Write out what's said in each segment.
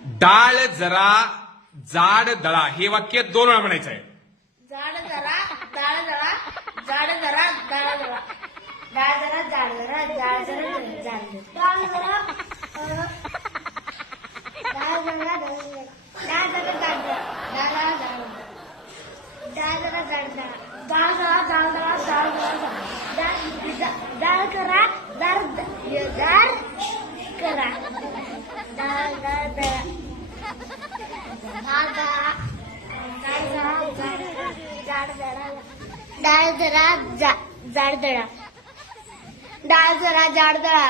डाळ जरा जाड दळा हे वाक्य दोन वेळा म्हणायचं आहे जाड जरा डाळ जरा जाड जरा डाळ जरा डाळ जरा जाड जरा जाड जरा जाड डाळ जरा अं, जाड जरा जाड जरा जाड जरा जाड जरा जाड जरा जाड डाळ जरा जाड जरा जाड जरा जाड जरा जाड जरा डाळ डाळ करा दार दार करा डाळ डाळ जरा डाळ जरा जा- जाड दळा डाळ जरा जाड दळा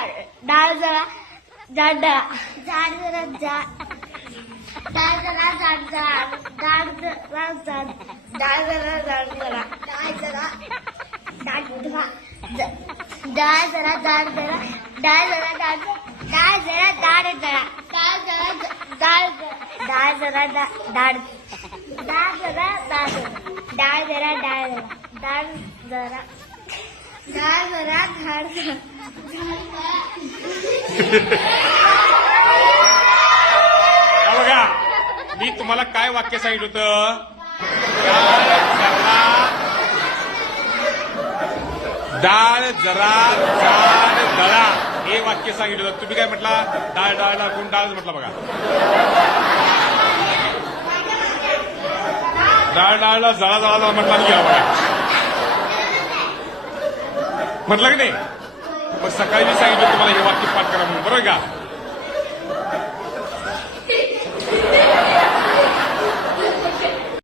डाळ जरा जाड दळा जाड जरा जा डाळ जरा जाड जाड डाळ जरा जाड डाळ जरा जाड दळा डाळ जरा डाळ ज- डाळ जरा जाड दळा डाळ जरा जाड डाळ जरा जाड दळा डाळ जरा डाळ डाळ जरा डाळ डाळ जरा डाळ डाळ जरा डाळ जरा. डाळ जरा. डाळ जरा झाड बघा मी तुम्हाला काय वाक्य सांगितलं होतं? डाळ जरा डाळ दळा हे वाक्य सांगितलं. होतं तुम्ही काय म्हटला? डाळ डाळ डाळ कोण डाळ म्हटलं बघा. डाळ डाळला जळा जळा म्हटला की गेला म्हटलं की नाही? मग सकाळी मी सांगितलं तुम्हाला हे वाक्य पाठ करा म्हणून. बरोबर का?